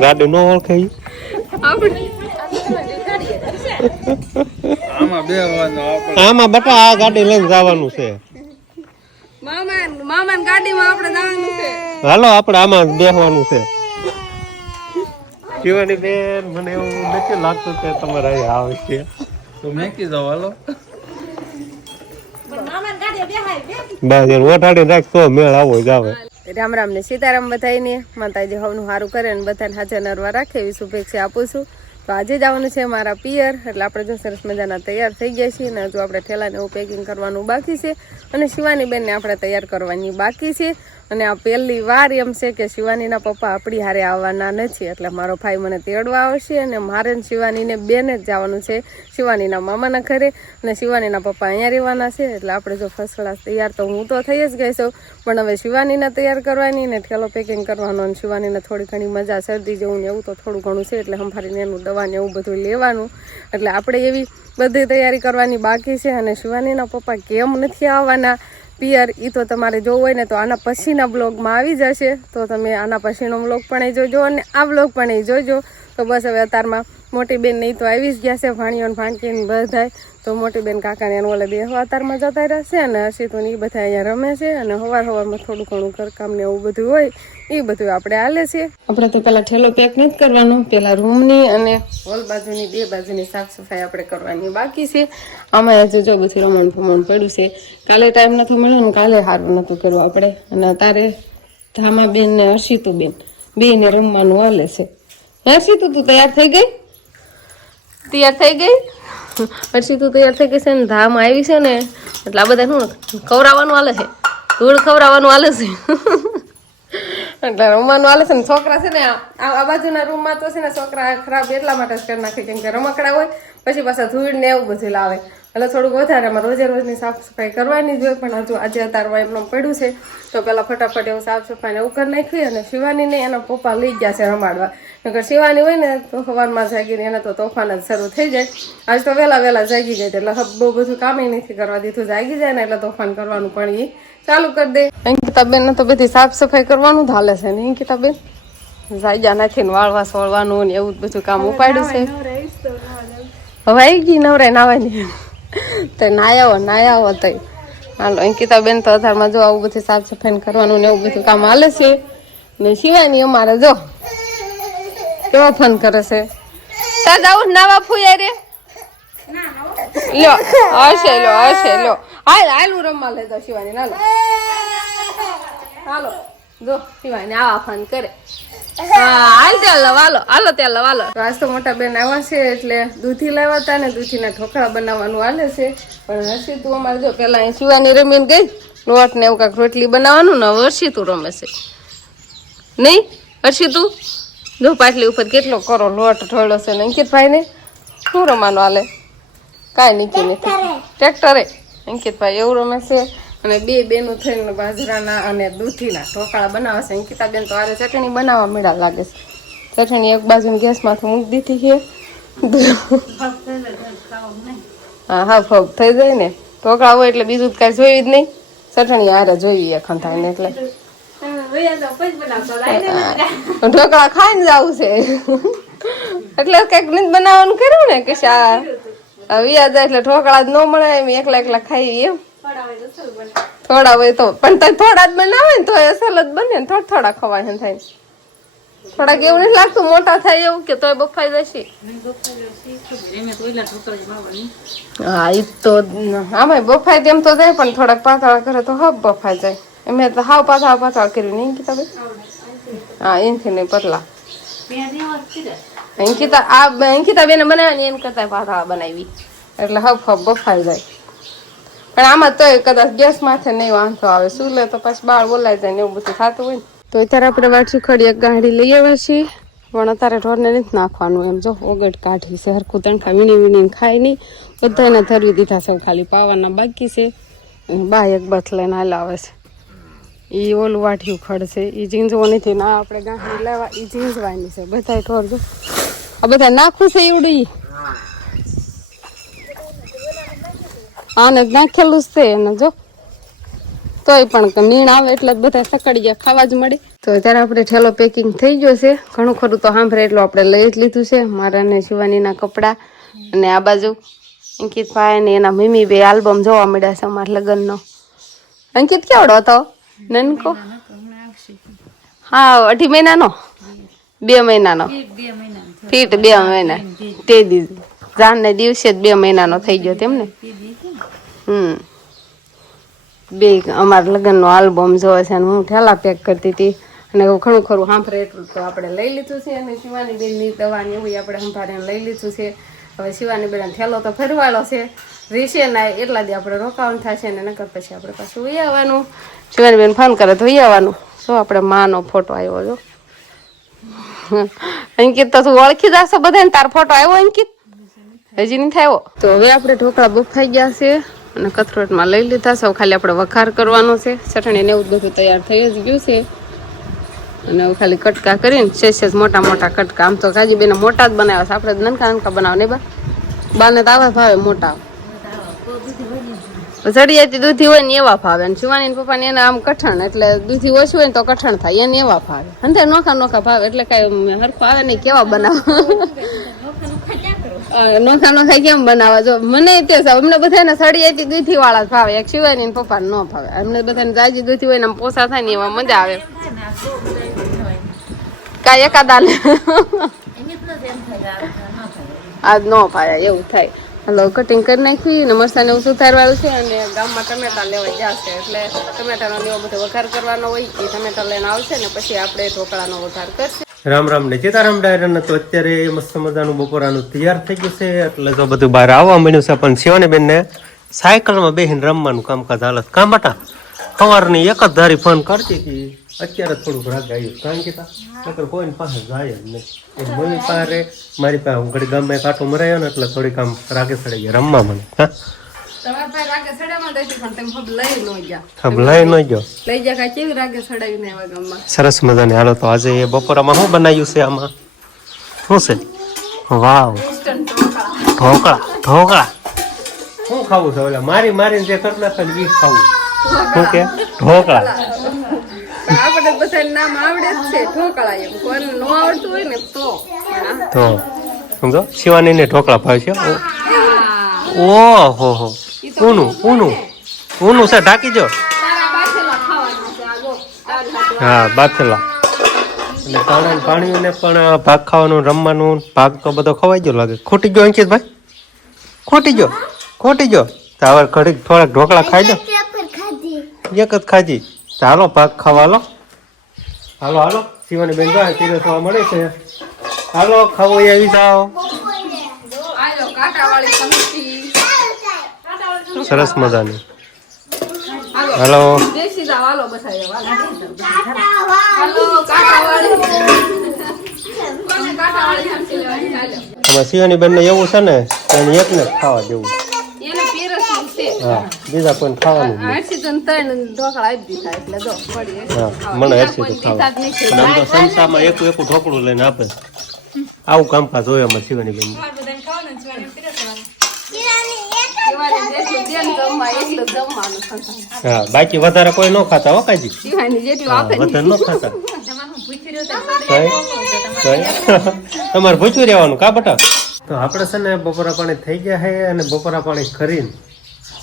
ગાડી નો ઓળખાઈ આમાં બટા આ ગાડી લઈને જવાનું છે મામાન ગાડીમાં આપણે જવાનું છે હાલો આપણે આમાં બેસવાનું છે શિવાની બેન મને એવું નથી લાગતું કે તમારે અહીં આવે છે તો મેકી જાવ હાલો બસ ઓટાડી રાખ તો મેળ આવો જ આવે રામ રામ ને સીતારામ બધાઈને માતાજી હવનું સારું કરે ને બધાને હાજર નરવા રાખે એવી શુભેચ્છા આપું છું તો આજે જવાનું છે મારા પિયર એટલે આપણે જો સરસ મજાના તૈયાર થઈ ગયા છીએ ને હજુ આપણે ઠેલાને એવું પેકિંગ કરવાનું બાકી છે અને શિવાની બેનને આપણે તૈયાર કરવાની બાકી છે અને આ પહેલી વાર એમ છે કે શિવાનીના પપ્પા આપણી હારે આવવાના નથી એટલે મારો ભાઈ મને તેડવા આવશે અને મારે ને શિવાનીને બેને જ જવાનું છે શિવાનીના મામાના ઘરે અને શિવાનીના પપ્પા અહીંયા રહેવાના છે એટલે આપણે જો ફર્સ્ટ ક્લાસ તૈયાર તો હું તો થઈ જ ગઈ છું પણ હવે શિવાનીને તૈયાર કરવાની ને ઠેલો પેકિંગ કરવાનો અને શિવાનીને થોડી ઘણી મજા શરદી જેવું ને એવું તો થોડું ઘણું છે એટલે સંભાળીને એનું દવા ને એવું બધું લેવાનું એટલે આપણે એવી બધી તૈયારી કરવાની બાકી છે અને શિવાનીના પપ્પા કેમ નથી આવવાના પિયર એ તો તમારે જોવું હોય ને તો આના પછીના બ્લોગમાં આવી જશે તો તમે આના પછીનો બ્લોગ પણ એ જોજો અને આ બ્લોગ પણ એ જોજો તો બસ હવે અત્યારમાં મોટી બેન નહીં તો આવી જ ગયા છે ભાણીઓ ને ભાણકીને બધાય તો મોટી બેન કાકાને એને ઓલે બે અત્યારમાં જતા રહેશે અને હર્ષિતું ને એ બધા અહીંયા રમે છે અને સવારમાં થોડું ઘણું ઘરકામ ને એવું બધું હોય એ બધું આપણે હાલે છે આપણે તો પેલા ઠેલો પેક નથી કરવાનો પેલા રૂમની અને હોલ બાજુની બે બાજુની સાફ સફાઈ આપણે કરવાની બાકી છે આમાં હજુ જો બધું રમણ ભમણ પડ્યું છે કાલે ટાઈમ નતો મળ્યો ને કાલે સારું નતું કર્યું આપણે અને તારે ધામાબેન ને હર્ષિતુબેન બે ને રમવાનું હાલે છે હર્ષિતુ તું તૈયાર થઈ ગઈ હર્ષિતુ તૈયાર થઈ ગઈ છે ને ધામ આવી છે ને એટલે આ બધા શું ખવડાવવાનું હાલે છે ધૂળ ખવડાવવાનું હાલે છે એટલે રમવાનું હાલે છે ને છોકરા છે ને આ બાજુના રૂમમાં તો છે ને છોકરા ખરાબ એટલા માટે જ કરી નાખે કેમ કે રમકડા હોય પછી પાછા ધૂળ ને એવું બધું લાવે એટલે થોડુંક વધારે એમાં રોજે રોજની સાફ સફાઈ કરવાની જ હોય પણ હજુ આજે અત્યારમાં એમનું પડ્યું છે તો પહેલાં ફટાફટ એવું સાફ સફાઈને એવું કરી નાખી અને શિવાનીને એના પપ્પા લઈ ગયા છે રમાડવા નકર શિવાની હોય ને તો સવારમાં જાગીને એને તો તોફાન જ શરૂ થઈ જાય આજ તો વહેલા જાગી જાય એટલે બહુ બધું કામ નથી કરવા દીધું જાગી જાય ને એટલે તોફાન કરવાનું પણ એ ચાલુ કરી દે અંકિતાબેનને તો બધી સાફ સફાઈ કરવાનું જ હાલે છે ને અંકિતાબેન જાગ્યા નાખીને વાળવા સોળવાનું ને એવું બધું કામ ઉપાડ્યું છે હવે આવી ગઈ નવરાય નાવાની તો નાયાવો તઈ હાલો અંકિતાબેન તો અત્યારમાં જો આવું બધું સાફ સફાઈ કરવાનું ને એવું બધું કામ હાલે છે ને શિવાની અમારે જો કેવો ફોન કરે છે તા જાવ નાવા ફૂયા રે લ્યો હશે લો હાલ હું રમવા લેતો શિવાની હાલો જો શિવાની આવા ફોન કરે હાલ ત્યાં લવાલો આજ તો મોટા બેન આવ્યા છે એટલે દૂધી લાવ્યા હતા ને દૂધીના ઢોકળા બનાવવાનું હાલે છે પણ હર્ષિતું અમારે જો પેલા અહીં શિવાની રમીને ગઈ લોટ ને એવું કાંઈક રોટલી બનાવવાનું ને હર્ષિતું રમે છે નહીં હર્ષિતું જો પાટલી ઉપર કેટલો કરો લોટ ઢોળ્યો છે ને અંકિતભાઈ ને શું રમવાનું હાલે કાંઈ નીચે નથી ટ્રેક્ટરે અંકિતભાઈ એવું રમે છે અને બે બેનું થઈને બાજરાના અને દૂધીના ઢોકળા બનાવે છે અંકિતાબેન તો આરે ચટણી બનાવવા મીડા લાગે છે ચટણી એક બાજુ ગેસમાંથી મૂકી દીધી છે હા ફગ થઈ જાય ને ઢોકળા હોય એટલે બીજું કાંઈ જોયું જ નહીં ચટણી આરે જોઈએ ખંથાઈને એટલે ઢોકળા ખાઈને જવું છે એટલે કઈક નથી બનાવવાનું કર્યું ને કે વ્યાજ એટલે ઢોકળા જ ન મળે એમ એકલા ખાઈ એમ થોડા હોય તો પણ થોડા જ બનાવે ને તો અસલ જ બને ને થોડા ખવાય થાય થોડાક એવું નથી લાગતું મોટા થાય એવું કે તોય બફાઈ જશે હા એ તો આમાં બફાય તેમ તો જાય પણ થોડાક પાતળા કરે તો હબ બફાઈ જાય એમ તો હાવ પાતળા કર્યું નહીં અંકિતા બેન હા એનથી નહીં પતલા અંકિતા બેને બનાવ્યા એમ કરતા પાતળા બનાવી એટલે હબ બફાઈ જાય પણ આમાં તો કદાચ ગેસ માથે નહીં વાંધો આવે શું લે તો પછી બાળ બોલાઈ જાય ને એવું બધું થતું હોય ને તો અત્યારે આપણે વાટસી ખડી એક ગાડી લઈ આવ્યા છીએ પણ અત્યારે ઢોરને નથી નાખવાનું એમ જો ઓગટ કાઢી છે હરખું તણખા વીણી ખાય નહીં બધાને ધરવી દીધા છે ખાલી પાવાના બાકી છે બા એક બથ લઈને હાલ આવે છે એ ઓલું વાઠિયું ખડ છે એ ઝીંઝવાની ના આપણે ગાંઠી લેવા એ ઝીંઝવાની છે બધા ઢોર જો આ બધા નાખવું છે એવડું આને નાખેલું જ છે એને જો તોય પણ મીણ આવે એટલે બધા સકડી ગયા ખાવા જ મળે તો અત્યારે આપણે ઠેલો પેકિંગ થઈ ગયો છે. ઘણું ખરું તો સાંભળે એટલું આપણે લઈ જ લીધું છે. મારા ને શિવાનીના કપડાં અને આ બાજુ અંકિતભાઈ ને એના મમ્મી બે આલ્બમ જોવા મળ્યા છે અમારા લગ્નનો. અંકિત કેવડો હતો? નનકો? હા, 2.5 મહિનાનો, 2 મહિનાનો, ફીટ 2 મહિના તે દીધું. જાનને દિવસે જ 2 મહિનાનો થઈ ગયો તેમને. બે અમારા લગ્નનો આલ્બમ જોવે છે અને હું ઠેલા પેક કરતી હતી અને ઘણું ખરું સાંભળે એટલું તો આપણે લઈ લીધું છે. અને શિવાની બેનની દવાની એવું આપણે સંભાળીને લઈ લીધું છે. હવે શિવાની બેન ઠેલો તો ફરવાળો છે, રીશે ના એટલા દી આપણે રોકાવાનું થશે ને નકર પછી આપણે પાછું વહી આવવાનું. શિવાની બેન ફોન કરે તો વહી આવવાનું. શું આપણે માનો ફોટો આવ્યો જો. અંકિત તો તું ઓળખી જશો બધાને, તાર ફોટો આવ્યો અંકિત? હજી નહીં થયો. તો હવે આપણે ઢોકળા બફાઈ ગયા છે અને કથરોટમાં લઈ લીધા છે. ખાલી આપણે વઘાર કરવાનો છે. ચટણી ને એવું બધું તૈયાર થઈ જ ગયું છે અને હવે ખાલી કટકા કરીને સેજ મોટા મોટા કટકા. આમ તો કાજી બેને મોટા જ બનાવ્યા છે, આપણે નનકા નનકા બનાવ નહીં બાને તો આવા ભાવે મોટા. ચડિયાતી દૂધી હોય ને એવા ભાવે. અને શિવાની પપ્પાને એને આમ કઠણ એટલે દૂધી ઓછું હોય ને તો કઠણ થાય એને એવા ભાવે. અને નોખા નોખા ભાવે એટલે કઈ હરખું આવે નહીં. કેવા બનાવવા નોખા નોખા કેમ બનાવવા? જો મને તે અમને બધાને સળિયાતી દૂધી વાળા ભાવે. એક શિવાની ને પપ્પાને ન ભાવે. અમને બધાને જાજી દૂધી હોય ને આમ પોસા થાય ને એમાં મજા આવે. કાંઈ એકાદા આજ ન ભાવે એવું થાય. હલો કટિંગ કરી નાખ્યું ને મરસાને એવું સુધારવાનું છે અને ગામમાં ટમેટા લેવા જશે એટલે ટમેટાનો લેવો બધો વઘાર કરવાનો હોય. એ ટમેટા લઈને આવશે ને પછી આપણે ઢોકળાનો વઘાર કરશે. રામ રામ ને સીતારામ ડાયરા. તો અત્યારે મસ્ત મજાનું બપોરાનું તૈયાર થઈ ગયું છે એટલે જો બધું બહાર આવવા મળ્યું છે. પણ શિવાની બેન ને સાયકલમાં બેસીને રમવાનું કામકાજ હાલત કામ હતા. સવારની એક જ ધારી ફોન કરતી હતી. અત્યારે થોડુંક રાગ આવ્યું કારણ કે નકર કોઈની પાસે જાય જ નહીં. મમ્મી પાસે મારી પાસે હું ઘડી ગામમાં કાંટો મરાયો ને એટલે થોડીક આમ રાગે સડાઈ ગયા રમવા મને. સરસ મજાની. હાલો તો આજે બપોરામાં શું બનાવ્યું છે? આમાં શું છે? વાવ, ઢોકળા. ઢોકળા શું ખાવું છે? ઓલા મારી મારીને જે કરી નાખે ને એ ખાવું. શું કે ઢોકળા? આપણે બધા નામ આવડે જ છે ઢોકળા. એમ કોઈ ન આવડતું હોય ને તો સમજો શિવાની ને ઢોકળા ભાવે છે. ઓહો હો, ઊનું ઊનું ઊનું છે. ઢાંકી જો. હા, બાથેલા. અને પાણી ને પણ ભાગ ખાવાનું, રમવાનું ભાગ તો બધો ખવાઈ ગયો લાગે. ખોટી ગયો અંકિતભાઈ? ખોટી ગયો, ખોટી ગયો. તો હવે ઘડીક થોડાક ઢોકળા ખાઈ દો. એક જ ખાધી. હાલો ભાગ ખાવા. હાલો હાલો હાલો. શિવાની બેન જાય તીરસ થવા મળે છે. હાલો ખાવો આવી જાઓ. સરસ મજાની. હાલો શિવાની બેન ને એવું છે ને એને એક ને ખાવા દેવું. હા, બીજા કોઈ ખાવાનું મને સંસારમાં એકું એકું ઢોકળું લઈને આપે. આવું કામકાજ હોય અમારે શિવાની બેન. હા, બાકી વધારે કોઈ ન ખાતા હો કાજી. વધારે ન ખાતા. તમારે ભૂખ્યું રહેવાનું કા બટા? તો આપણે છે ને બપોરા પાણી થઈ ગયા છે અને બપોરા પાણી કરીને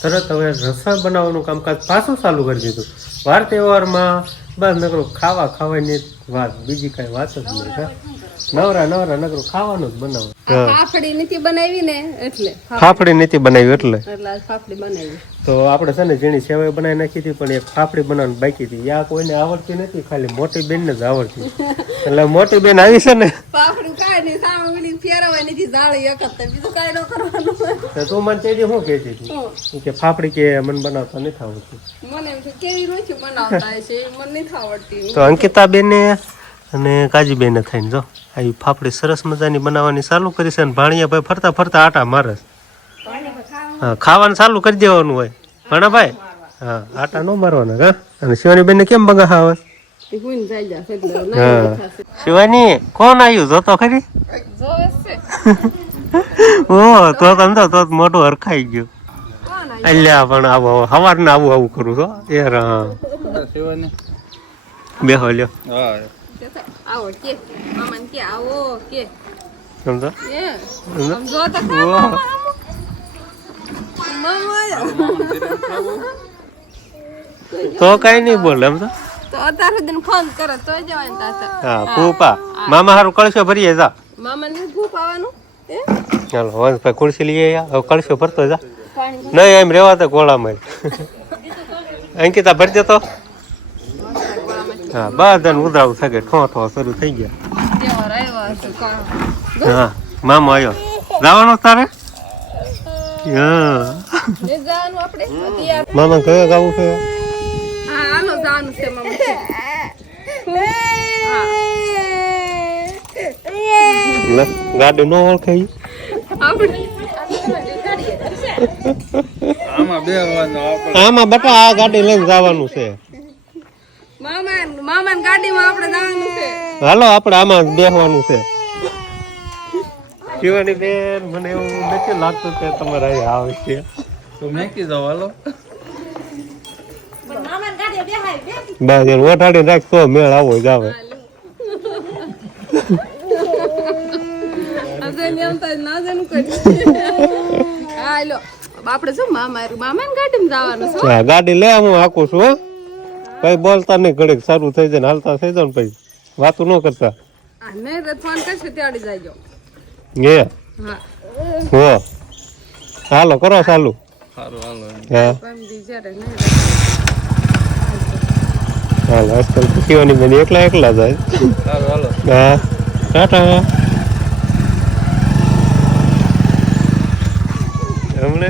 તરત હવે રસોઈ બનાવવાનું કામકાજ પાછું ચાલુ કરી દીધું. વાર તહેવારમાં બસ નકરું ખાવા ખાવાની વાત, બીજી કઈ વાત જ નહીં. નવરા નવરા નકરું ખાવાનું જ બનાવું. ફાફડી નથી બનાવી ને એટલે ફાફડી નથી બનાવી એટલે ફાફડી બનાવી. તો આપણે છે ને ઝીણી સેવાઈ બનાવી નાખી હતી પણ એક ફાફડી બનાવવાની બાકી હતી. યા કોઈને આવડતી નથી, ખાલી મોટી બેન ને જ આવડતી. એટલે મોટી બેન આવી છે ને ફાફડી કાઈ નહીં, સામે ફેરવાની હતી જાળી એક જ, બીજું કાઈ ન કરવાનું. તો તું મને તેડી શું કહેતી હતી કે ફાફડી કે મને બનાવતા નથી આવડતી? મને એમ કે કેવી રોટી બનાવતા છે મને નથી આવડતી. તો અંકિતા બેન અને કાજી બેન થઈને જો આવી ફાફડી સરસ મજાની બનાવવાની ચાલુ કરી છે. અને ભાણિયા ભાઈ ફરતા ફરતા આટા મારે. હા, ખાવાનું ચાલુ કરી દેવાનું હોય ભાણા ભાઈ. હા, આટા ન મારવાના. હા, અને શિવાની બેન ને કેમ બગા આવે? શિવાની કોણ આવ્યું જોતો ખરી? ઓ તો સમજો તો મોટું હરખાઈ ગયું. અલ્યા પણ આવો સવાર ને આવું આવું કરું છો યાર. બેહો લ્યો આવો કે મામાને કે આવો કે સમજો એ આમ જો તો ખા મામા તો કઈ નહીં બોલે એમ તો તો અત્યારે દિન ફોન કરે તો જવાય ને તાતા હા ફૂપા મામા હારું કળશો ભરીએ જા મામાને ભૂપ આવવાનું એ ચાલો વંશભાઈ ખુરશી લઈએ હવે કળશો ભરતો જા પાણી નહીં એમ રેવા તો ગોળા મારી અંકિતા ભરી દેતો હા બધાને ઉધરાવું શકે ઠો ઠો શરૂ થઈ ગયા જેવો રહ્યો હશે કા હા મામા આવ્યો જવાનો તારે હા ને જવાનું આપણે તૈયાર મામા કયો ગાવું છે હા હાલો જવાનું છે મામા લે ગાડી નો ઓળખે ઈ. આપણે આમાં બટા આ ગાડી લઈને જવાનું છે મામાની ગાડીમાં આપણે જવાનું છે હાલો આપણે આમાં બેસવાનું છે શિવાની બેન મને એવું નથી લાગતું કે તમારે અહીં આવશે તો મેં કીધું હાલો બસ એને ઓટાડીને રાખ તો મેળ આવો જ આવે હાલો આપણે શું મામાની ગાડીમાં જવાનું છે હા ગાડી લે હું હાકું છું હો કઈ બોલતા નહીં ઘડીક સારું થઈ જાય ને હાલતા થઈ જાવ ને પછી વાતું ન કરતા નહીં તો ફોન કરશે ત્યાડી જાયજો એ હા હો હાલો કરો ચાલુ સારું હાલો હા પમદી જ્યારે નહીં હાલો આજકાલ તો શિવાની બેન એકલા જાય સારું હાલો હા ટાટા હમણે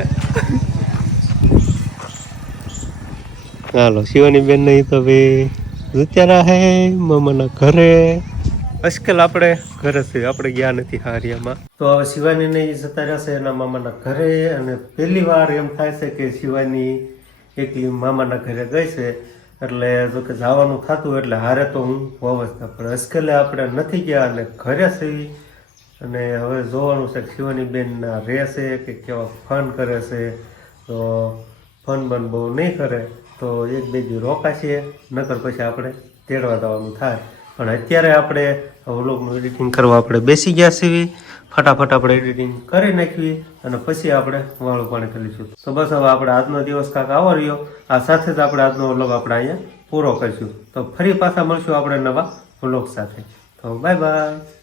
હાલો શિવાની બેન નહીં તો ભાઈ જત્યારા હે મામાના ઘરે આજકાલ આપણે ઘરે છે આપણે ગયા નથી હારિયામાં તો હવે શિવાની નહીં જતા રહેશે એના મામાના ઘરે અને પહેલી વાર એમ થાય છે કે શિવાની એકલી મામાના ઘરે ગઈ છે એટલે જો કે જવાનું થતું એટલે હારે તો હું અવસ્થા પણ આજકાલે આપણે નથી ગયા અને ઘરે છે અને હવે જોવાનું છે કે શિવાની બેનના રહેશે કે કેવા ફન કરે છે તો ફન બન બહુ નહીં કરે તો એક બે દી રોકાશે નકર પછી આપણે તેડવા જવાનું થાય પણ અત્યારે આપણે વ્લોગનું એડિટિંગ કરવા આપણે બેસી ગયા છીએ ફટાફટ આપણે એડિટિંગ કરી નાખવી અને પછી આપણે વાળું પાણી કરીશું તો બસ હવે આપણે આજનો દિવસ કાંક આવો રહ્યો આ સાથે જ આપણે આજનો વ્લોગ આપણે અહીંયા પૂરો કરીશું તો ફરી પાછા મળશું આપણે નવા વ્લોગ સાથે તો બાય બાય